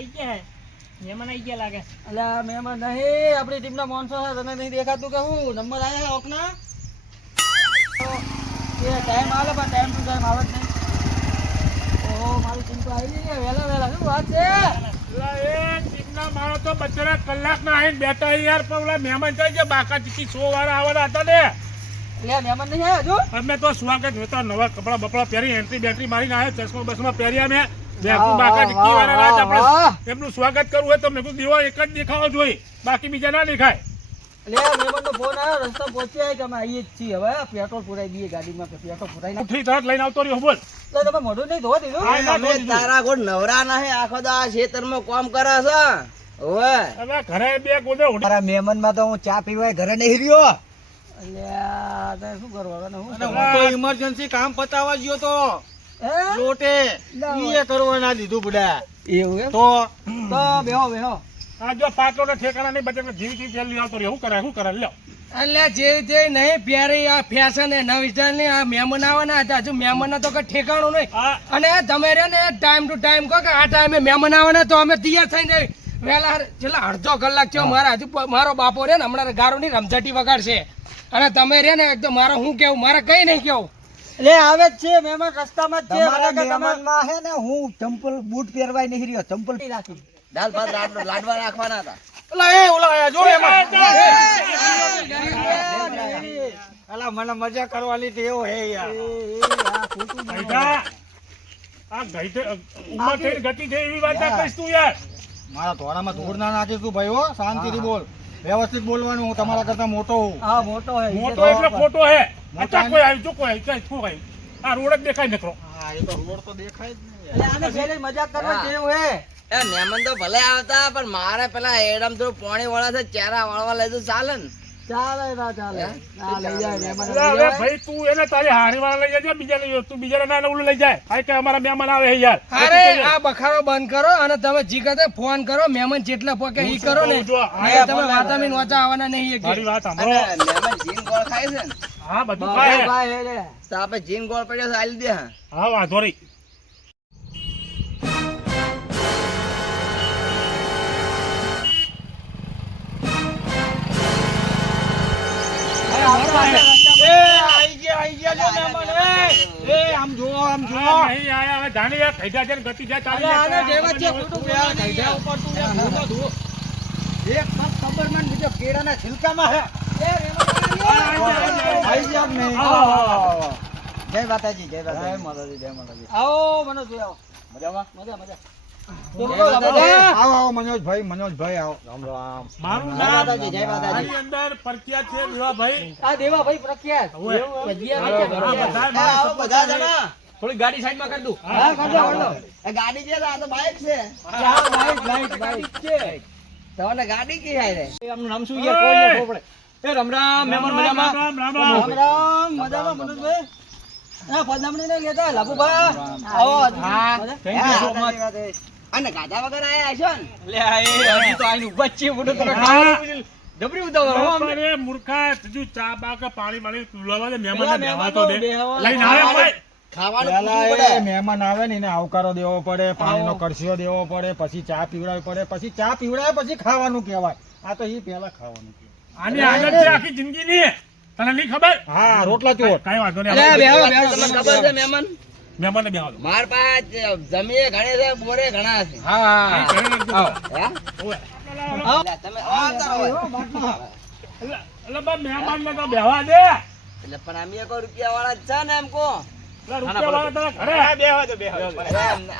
આવી ગયા હે મહેમાન આવી ગયા લાગે. અલ્યા મહેમાન નહીં, આપણી ટીમના માણસો છે, તને નહીં દેખાતું કે હું નંબર આવ્યા ઓકના એ ટાઈમ આવે પણ ટાઈમ ટુ ટાઈમ આવે જ નહીં. ઓહો મારી ટીમ તો આવી ગઈ ને વહેલા વહેલા. શું વાત છે? એ ટીમના મારો તો બચારા કલાકના આવીને બેઠા યાર, પણ ઓલા મહેમાન થાય છે બાકા ચીકી 100 વાળા આવવાના હતા ને. અલ્યા મહેમાન નહીં આવ્યા હજુ? અમે તો સ્વાગત હતા, નવા કપડા બપડા પહેરી એન્ટ્રી બેન્ટ્રી મારીને આવ્યા, ચશ્મા બસમાં પહેર્યા મેં. બેઠું બાકા ચીકી વાળા રાજ આપણે એમનું સ્વાગત કરવું હોય તો મેં કીધું દીવો એક જ દેખાવો જોઈએ, બાકી બીજા ના દેખાય. અલ્યા મહેમાનનો ફોન આવ્યો, રસ્તા પહોંચ્યા કે અમે આવીએ જ છીએ. હવે પેટ્રોલ પુરાઈ દઈએ ગાડીમાં, કે પેટ્રોલ પુરાઈ નાખ. ઉઠી તરત લઈને આવતો રહ્યો બોલ. તો તમે મોઢું નહીં ધોવા દીધું? અમે તારા કોઈ નવરા નહીં, આખો દા ખેતરમાં કામ કરે છે. ઓવે હવે ઘરે બે ગોદે મારા મહેમાનમાં તો હું ચા પીવાય ઘરે નહીં રહ્યો. અલ્યા તમે શું કરવાનું? હું હું તો ઇમરજન્સી કામ પતાવવા ગયો તો હે? લોટે ના હોય. ઈએ કરવા ના દીધું બડા. એવું એમ? તો તો બેહો બેહો. આ જો પાટલો ને ઠેકાણા નહીં બચે જીવ જીવ તેલ લઈ આવતો રહ્યો. શું કરે લ્યો. એટલે જે નહીં પ્યારે આ ફેશન એ નવી સ્ટાઈલ આ મહેમાન આવવાના હતા, હજુ મહેમાન તો કઈ ઠેકાણું નહીં. આ અને તમે રે ને ટાઈમ ટુ ટાઈમ કહો કે આ ટાઈમે મહેમાન આવવાના, તો અમે તૈયાર થઈને વહેલા છેલ્લા અડધો કલાક થયો મારા હજુ મારો બાપો રે ને હમણાં ગારોની રમઝાટી વગાડશે, અને તમે રે ને એકદમ મારે શું કેવું, મારે કઈ નહીં કેવું. લે આવે જ છે મહેમાન, રસ્તામાં જ છે. તમારા મને કે તમે મહેમાનમાં હે ને હું ચંપલ બૂટ પહેરવાય નહીં રહ્યો. ચંપલ રાખી. દાલ ભાત લાડવા રાખવાના હતા. અલા મને મજા કરવાની ટેવ હે યાર. ગઈઢા, આ ગઈઢે ઉંમર થઈ ગતિ થઈ એવી વાત ના કહીશ તું યાર. મારા ધોળામાં ધૂળ ના નાખીશું ભાઈ હો. શાંતિથી બોલ, વ્યવસ્થિત બોલવાનું. હું તમારા કરતા મોટો હું. હા મોટો હે. મોટો એટલે ખોટો હે. અચ્છા કોઈ આવી જો કોઈ કઈ શું કઈ આ રોડ જ દેખાય નકરો. હા એ તો રોડ તો દેખાય જ નહીં. એટલે આને પહેલે મજાક કરવા જેવું હે. એ મહેમાન તો ભલે આવતા, પણ મારે પેલા એડમ થોડું પાણી વાળા છે, ચહેરા વાળવા લઈ તો ચાલે ને. ચાલે ના ચાલે. ના લઈ જાય મહેમાન એટલે લઈ હવે જાય. ભાઈ તું એને તારી હારી વાળા લઈ જાય, બીજા લઈ તું બીજા ના ઓલું લઈ જાય. આ કે અમારા મહેમાન આવે હે યાર. અરે આ બખારો બંધ કરો અને તમે જી કતે ફોન કરો, મહેમાન જેટલા પોકે ઈ કરો ને. જો, અહીંયા તમે વાતામીન વાંચા આવવાના નહીં એક મારી વાત સાંભળો. મહેમાન જીન ગોળ ખાય છે ને, હા બધું ખાય હે. ભાઈ હે લે. તો આપણે જીન ગોળ પડ્યો છે આલી દે. હા વાંધો નહીં. આમ જો આમ જો. આ નહીં આયા, હવે જાણી યાર, ગઈઢા છે ને ગતિ જાય, ચાલી અલ્યા આને જાય. જેવા છે ખોટું બોલવાનું યાર. એક પગ ખબરમાં ને બીજો કેળાના છિલકામાં હે. આઈ ગયા નહીં. જય માતાજી, જય માતાજી, જય માતાજી. આવો મનોજ આવો. મજામાં? મજા મજા. આવો આવો મનોજભાઈ, મનોજભાઈ આવો. રામ રામ. મારું જય નામ માતાજી, જય માતાજી. આની અંદર પ્રખ્યાત છે દેવાભાઈ. આ દેવા ભાઈ પ્રખ્યાત. હવે. ભજીયા હા, વેચે, ભજીયા. બધા આવો બધા જણા. થોડી ગાડી સાઈડમાં કરી દઉં. હા કાઢો કાઢો. એ ગાડી છે આ તો બાઈક છે. હા લાઈટ લાઈટ છે. તમને ગાડી કી હાય રે? આમનું નામ શું યાર કોઈ યાર ખબર પડે. એ રામ રામ મહેમાન મજામાં. રામ રામ રામ રામ મજામાં મનોજભાઈ. હા પદામણી નહીં લેતા લાભુભા. આવો હા. મજા? Thank you so much. અને ગાધા વગર આયા છો ને? લે આ એ હજી તો આઈને ઊભા જ છીએ, મોટો તમે હા. ખાવાનું ડબરી ઉતાવળ હો અમને. અરે મૂર્ખા, તું ચા બા કે પાણી વાળી પીવડાવવા દે, મહેમાનને પેલા બેહવા તો દે. બેહવા- લઈને આવે ભાઈ. ખાવાનું પહેલા પૂછવું એ પડે. મહેમાન આવે ને એને આવકારો દેવો પડે, પાણીનો કળશીઓ દેવો પડે, પછી ચા પીવડાવવી પડે, પછી ચા પીવડાવે પછી ખાવાનું કહેવાય. આ તો એ પહેલા ખાવાનું કહેવાય. આની આદત છે આખી જિંદગીની. તને નહીં ખબર? હા રોટલા ચોટ. કાંઈ વાંધો નહીં. લે, બેહો, બેહો. તમને ખબર છે મહેમાન? મહેમાનને બેહવા દો. માર પાસે જમીએ ઘણે છે, બોરે ઘણા છે. હા હા ઘરે નાખજો. આવો. હે? ઓવે. લે, તમે આવતા હોય. એટલે બા મહેમાનને તો બેહવા દે. એટલે પણ અમે કોઈ રૂપિયા વાળા જ છે ને એમ કહો. એટલે રૂપિયાવાળા તારા ઘરે.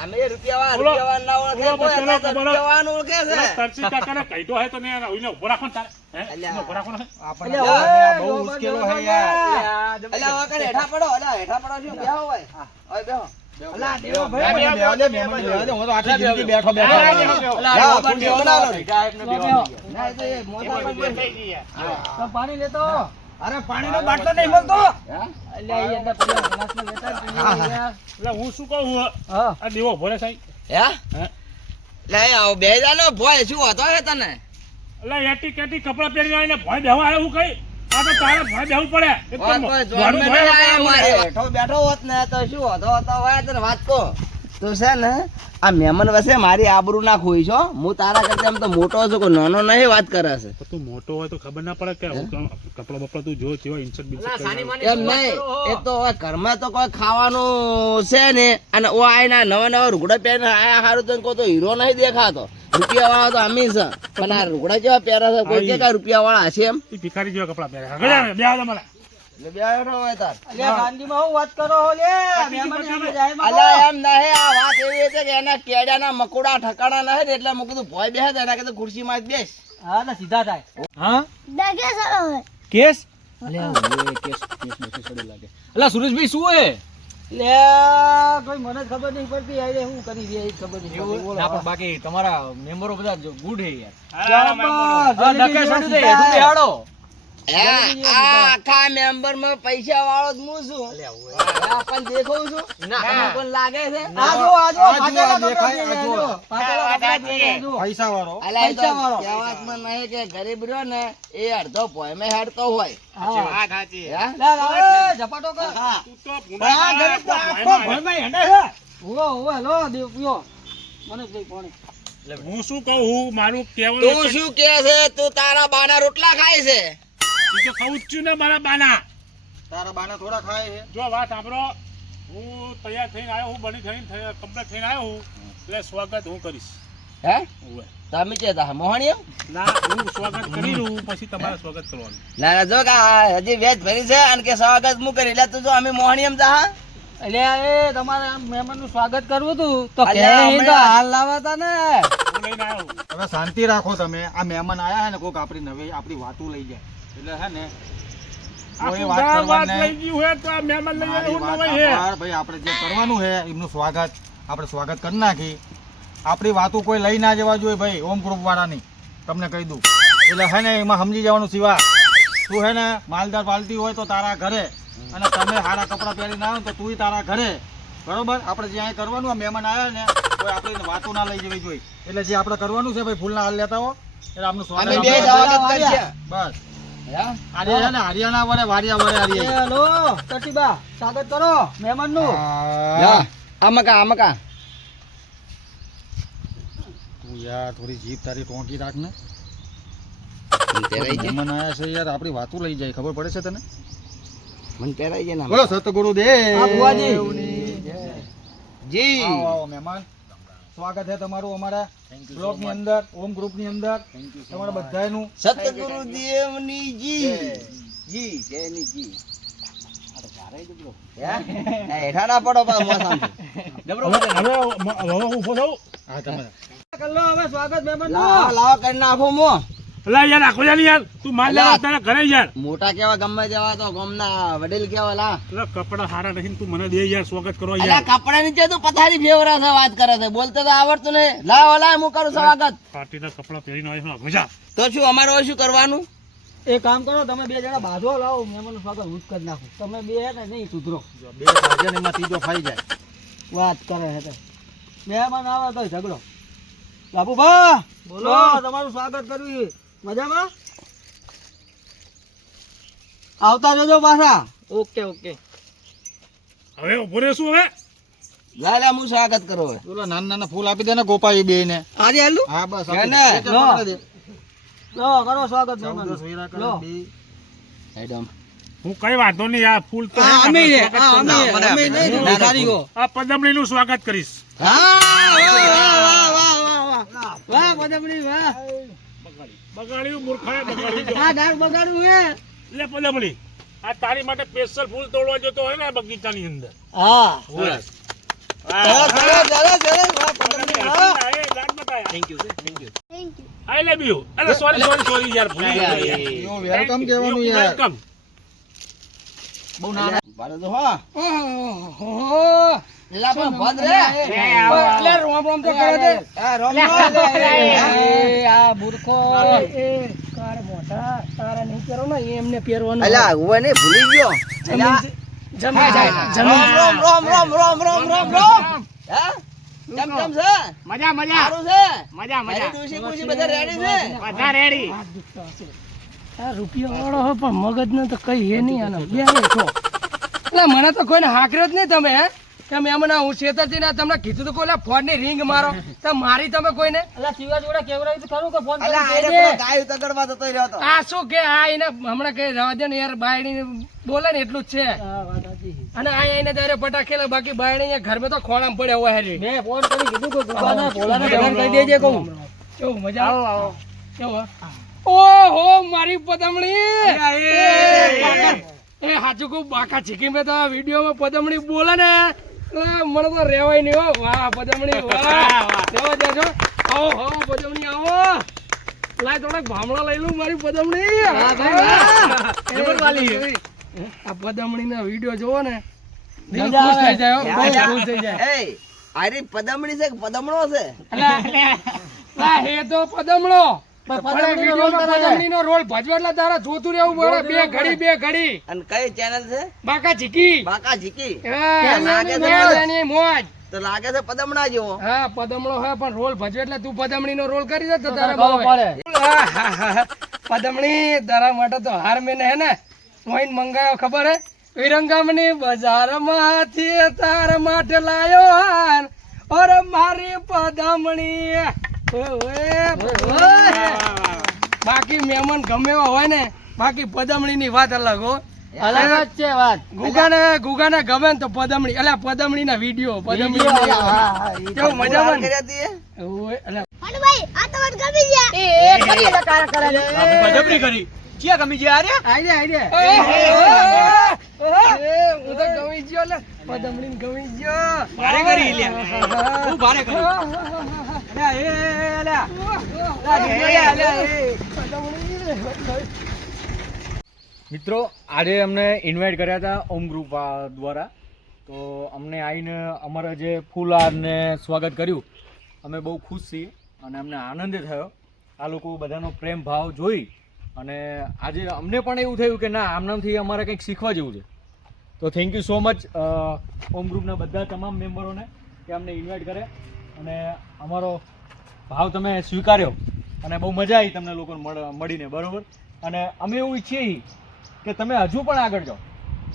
અમે રૂપિયા બોલો. વાળા ના ઓળખે બોલો, કોઈ, બોલો, અત્યારે તો બોલો. રૂપિયા વાળાનું ઓળખે પેલા છે. તરસી કાકાને કહીતો હોય તો ને એને ઉભો રાખો ને તારે. હે? અલ્યા. એને ઉભો રાખો ને. આપણને અલ્યા, આ ઓય, બહુ ડોબા મુશ્કેલો ડોબા છે યાર. ગયા. અલ્યા હવે કને હેઠા પડો, અલ્યા હેઠા પડો શું બેહો હોય. ઓય બેહો. અલા, દેવા મહેમાન ભાઈ. બેહવા દે, મહેમાન બેહવા દે. હું તો આટલી જિંદગી બેઠો બેઠો. હા, બેહો, બેહો. લા, જા, ડોબા ખુરશી બેહો. બનાવો. ના, એ તો એ મોટા પર બેહો. તો પાણી લેતો. અરે પાણીનો બાટલો નહીં મળતો. હે? અલ્યા, ઈ અંદર પેલા ગ્લાસમાં લેતા જ પીએ યાર. એટલે હું શું કહું છું? હા. આ દેવો ભોરે સાહેબ. હે? હે? લે આવો બે જાનો ભોય શું હતો હે તને? એટલે એટી કેટી કપડાં પહેરી આવીને ભોય બેહવા આવે હું કઈ? આ તો તારે ભોય બેહવું પડે. એક તો કોઈ મોઢું જોડમાં ભોય નહીં આયા આવે. મારે. બેઠો બેઠો હોત ને તો શું હતો હતો હોય તને વાત કહો. તો છે ને આ મહેમાન વસે મારી આબરૂ ના ખોઈ છો. હું તારા કરતા એમ તો મોટો છું, કોઈ નાનો નહીં વાત કરે છે. તો તું મોટો હોય તો ખબર ના પડે કે કપડા બપડા તું જો કેવો ઇન્સર્ટ બિન્સર્ટ એમ નહીં, એ તો હવે ઘરમાં તો કોઈ ખાવાનું છે ને, અને ઓ આયના નવા રૂગડા પહેરીને આયા હારું તો કોઈ તો હીરો નહીં દેખાતો. રૂપિયા વાળા તો અમી છે, પણ આ રૂગડા જેવા પહેરે છે, કોઈ કે કાંઈ રૂપિયા વાળા હશે એમ. ભિખારી જેવા કપડા પહેરે આગળ બે આવે મને એટલે બે આવ્યો હોય તાર. અલ્યા ગાંધીમાં હું વાત કરો હો લે મહેમાન સામે જાય માં અલ્યા એમ નહીં, આ વાત એવી છે કે એના કેડાના મકોડા ઠકાણા નહીં ને, એટલે મેં કીધું ભોય બેસે તો એના કીધું ખુરશીમાં જ બેસ. હા ને સીધા થાય હા કેસ અલા સુરેશભાઈ શું હે લે કોઈ મને જ ખબર નહીં પડતી આઈ હું કરી દે એ ખબર નહીં પડતી. બોલો. ના પણ બાકી તમારા મેમ્બરો બધા ગુડ હે યાર બરાબર. નકે છોડી દે તું બેહાડો આ આખા મેમ્બર માં પૈસા વાળો જ હું છું. આ પણ દેખું છું તમને કોણ લાગે છે? આ જો ફાટેલા કપડાં દેખાય, પહેર્યા, આ જો. જો. ફાટેલા કપડાં પહેર્યા, જો. પૈસા વાળો અલા એ તો પૈસા વાળો. કહેવતમાં નહીં કે ગરીબ રહ્યો ને એ અડધો ભોયમાં હેડતો હોય. હા. હે? લે, લે, ઝપાટો કર. તું તો ભૂંડા હોવે, લો, દેવ પીઓ. મને જ લઈ પાણી. હું શું કહું મારું તું કહેવાનું શું કે છે? તું તારા બાના રોટલા ખાય છે? ઈ તો કહું જ છું ને મારા બાના. તારા બાના થોડા ખાય છે જો વાત સાંભળો, હું તૈયાર થઈને આવ્યો હું, બની થઈને કમ્પ્લીટ થઈને આવ્યો હું, એટલે સ્વાગત હું કરીશ. હે? ઓવે. તમે ચેતા મોહણીઓ? ના હું સ્વાગત કરી લઉં પછી તમારે સ્વાગત કરવાનું. ના ના, જો કે આ હજી વેજ ભરી છે અને કે સ્વાગત હું કરી, એટલે તું જો અમે મોહણીયમ જા. અલ્યા એ તમારે આમ મહેમાનનું સ્વાગત કરવું હતું તો અલ્યા, ઘેર તો હમણાં- હાલ લાવતા ને. હું લઈને આવ્યો. હવે શાંતિ રાખો તમે. આ મહેમાન આયા હે ને કોક આપણી વાતો લઈ જાય એટલે હે ને કોઈ આખું વાત ગામ વાત કરવાની લઈ ગયું હોય તો આ મહેમાન લઈ મારી આવ્યો વાત નવાઈ હે. સાંભળ ભાઈ, આપણે જે કરવાનું છે એમનું સ્વાગત આપણે સ્વાગત કરી નાખી. આપણી વાતો કોઈ લઈ ના જવા જોઈએ ભાઈ, ઓમ ગ્રુપ વાળાની તમને કહી દઉં. એટલે હે ને એમાં સમજી જવાનું સિવા તું હે ને માલદાર પાલટી હોય તો તારા ઘરે, અને તમે સારા કપડાં પહેરીને આવો તો તું તારા ઘરે, બરોબર. આપણે જે અહીં કરવાનું, આ મહેમાન આવ્યા ને કોઈ આપણે વાતો ના લઈ જવી જોઈએ. એટલે જે આપણે કરવાનું છે ભાઈ, ફૂલના હાલ લેતા હો એટલે આપનું સ્વાગત અમે બે આપણે સ્વાગત કરશે. બસ. હે? આજે છે ને હરિયાણા વડે વાડિયા વડે એ હરિયા લો ટટીબા સ્વાગત કરો મહેમાનનું. જા, આમકા તું યાર થોડી જીભ તારી ટોંકી રાખ ને. પહેરાઈ જાય. મહેમાન આયા છે યાર, આપણી વાતો લઈ જાય, ખબર પડે છે તને? મને પહેરાઈ જાય ને બોલો આમાં. સતગુરુદેવ. આ બુઆજી. જી. આવો આવો મહેમાન, સ્વાગત છે તમારું અમારા બ્લોગ ની અંદર, ઓમ ગ્રુપ ની અંદર, તમારા બધાનું. સતગુરુદેવની જી. જી જયની જી. હે? ના, હેઠા ના પડો પાછો મોસામાં. હવે હું ઊભો થઉં. હા તમે કર લો હવે સ્વાગત લાવો મહેમાનનું. લાવો કરી નાખો મો. અલા યાર આખો યાર તું માલ અલા. લેવા તારા ઘરે યાર. મોટા કેવા ગમે તેવા તો ગામના વડીલ કેવા લા. અલા કપડા સારા નથી ને તું મને દે યાર સ્વાગત કરવા અલા યાર. કપડા નીચે તું પથારી ફેવરા છે, વાત કરે છે, બોલતો તો આવડતું નહીં. લાવો લાવ હું કરું સ્વાગત. પાર્ટીના કપડા પહેરીને આવ્યો છું, મજા. તો શું અમારે હવે શું કરવાનું? એ કામ કરો તમે બે જણા બાંધો લાવો મહેમાનનું સ્વાગત હું જ કરી નાખું. તમે બે હે ને નહીં સુધરો. બે ભાજે ને એમાં ત્રીજો ખાઈ જાય. વાત કરે છે તે. મહેમાન આવે તો ઝઘડો. બાબુભા બોલો તમારું સ્વાગત કરવી મજામાં આવતા જજો પાછા. Okay okay. હવે ઉભો રહેશું હવે. લાલા હું સ્વાગત કરો હવે. બોલો નાના નાના ફૂલ આપી દે ને ગોપાઈ બે ને. આજે આલું? હા બસ હે આપી ને? દે. એક એક લો. પકડી દે. લો કરો સ્વાગત ચૌદસ મહેમાનનું. વીરા કરે લો. બી. એડમ. હું કઈ વાંધો નહીં આ ફૂલ તો હા, હે અમે ને, રે, આપણે હા, સ્વાગત અમે કરવું. અમે નહીં ના, ના, ભિખારીઓ. આ પદમણીનું સ્વાગત કરીશ. વાહ પદમણી વાહ. બગાડ્યું મૂર્ખાએ બગાડ્યું. આ ડાક બગાડ્યું હે. લે પદમણી આ તારી માટે સ્પેશિયલ ફૂલ તોડવા જતો હોય ને આ બગીચાની અંદર. હા સરસ. I love you. અરે sorry યાર ભૂલી ગયો યાર. યો વેલકમ કહેવાનું You યાર. welcome. બહુ નાના. બારે તો હો. ઓહો. લીલા પણ ભદ રે. એટલે રોમ રોમ તો કરે છે. આ રોમ એ આ મૂર્ખો. કાર મોટા તારા નહીં પહેરો ને એમને પહેરવાનું. અલા હું નહીં ભૂલી ગયો. અલા, જમી જાય રોમ રોમ રોમ રોમ રોમ રોમ રોમ રોમ. હે? કેમ કેમ છે? મજા સારું છે? મજા મારી ડોશી બોશી બધા રેડી છે? બધા રેડી. આ રૂપિયા વાળો હોય પણ મગજ ને તો કઈ હે નહીં આને બે છો એટલે મને તો કોઈને હાકરે જ નહીં તમે હે કે મેમન હું છેતરથી ના તમને કીધું તો કોઈ ફોન ની રિંગ મારો તો મારી તમે કોઈને અલા શિવા જોડે કેવરાયું તો ખરું કે ફોન અલા કરી આને દેજે. પેલો ગાયું તગડવા જતો રહ્યો હતો. આ શું કે આ એને હમણાં કઈ રવા દે ને યાર બાયડી બોલે ને એટલું જ છે હા, વાત સાચી. અને આ એને ત્યારે પટાખેલા બાકી બાયડી અહીંયા ઘરમાં તો ખોણામાં પડ્યા હોય હારી મેં ફોન કરી કીધું કે ગુગાને ભોલાને ભેગા કરી દેજે કહું. કેવું મજા આવો કેવું ઓહો મારી પદમણી એ હાચું કહું બાકા ચીકી મેં તો વિડીયોમાં પદમણી બોલે ને એટલે મને તો રેવાય નહીં હો વાહ પદમણી વાહ રેવા દેજો આવો હો પદમણી આવો લાય થોડાક ભામડા લઈ લઉં મારી પદમણી હા, ભાઈ, વાહ. આ પદમણી ના વિડીયો જોવો ને દિલ મજા ખુશ થઈ આવે. જાય હો, બહુ ખુશ થઈ જાય એય, આરી પદમણી છે કે પદમણો છે? લા હે તો પદમણો પણ પણ પદમણીનો રોલ વિડીયોમાં કરે. પદમણીનો રોલ ભજવે એટલે તારા જોતું રહેવું પડે બે ઘડી અને કઈ ચેનલ છે? બાકા ચીકી બાકા ઝીકી. હા, લાગે છે એની મોજ તો લાગે છે પદમણા જેવો. હા પદમણો હે પણ રોલ ભજવે એટલે તું પદમણીનો રોલ કરી દે તો તારે ખબર બહુ પડે. આહાહા. પદમણી તારા માટે તો હાર મેને હે ને મોઈન મંગાયો ખબર હે વિરંગામની બજારમાંથી તારા માટે લાયો હાર ઓરે મારી પદમણી ઓએ, ઓએ. બાકી મહેમાન ગમે એવા હોય ને બાકી પદમણી ની વાત અલગ હો અલગ જ છે વાત. ગુગાને ગમે ને તો પદમણી એટલે પદમણી ના વિડીયો પદમણી હા, હા, હા, ઈ કેવું મજા ફુલાર આવે ને? કર્યા તી એ? ઓએ, એટલે હું તો ગમી ગયો લે પદમણી ગમી ગયો ભારે કરી લે હું ભારે કરી મિત્રો આજે અમને ઇન્વાઇટ કર્યા હતા ઓમ ગ્રુપ દ્વારા તો અમને આવીને અમારા જે ફૂલહારને સ્વાગત કર્યું અમે બહુ ખુશ છીએ અને અમને આનંદ થયો આ લોકો બધાનો પ્રેમ ભાવ જોઈ અને આજે અમને પણ એવું થયું કે ના આમનામથી અમારે કંઈક શીખવા જેવું છે તો થેન્ક યુ સો મચ ઓમ ગ્રુપના બધા તમામ મેમ્બરોને કે અમને ઇન્વાઇટ કરે અને અમારો ભાવ તમે સ્વીકાર્યો અને બહુ મજા આવી તમને લોકોને મળીને બરાબર અને અમે એવું ઈચ્છીએ છીએ કે તમે હજુ પણ આગળ જાઓ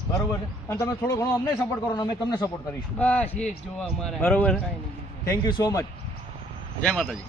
બરોબર છે અને તમે થોડો ઘણો અમને સપોર્ટ કરો ને અમે તમને સપોર્ટ કરીશું બસ એ જ જોવા મારે બરોબર. કાંઈ નહીં. થેન્ક યુ સો મચ જય માતાજી.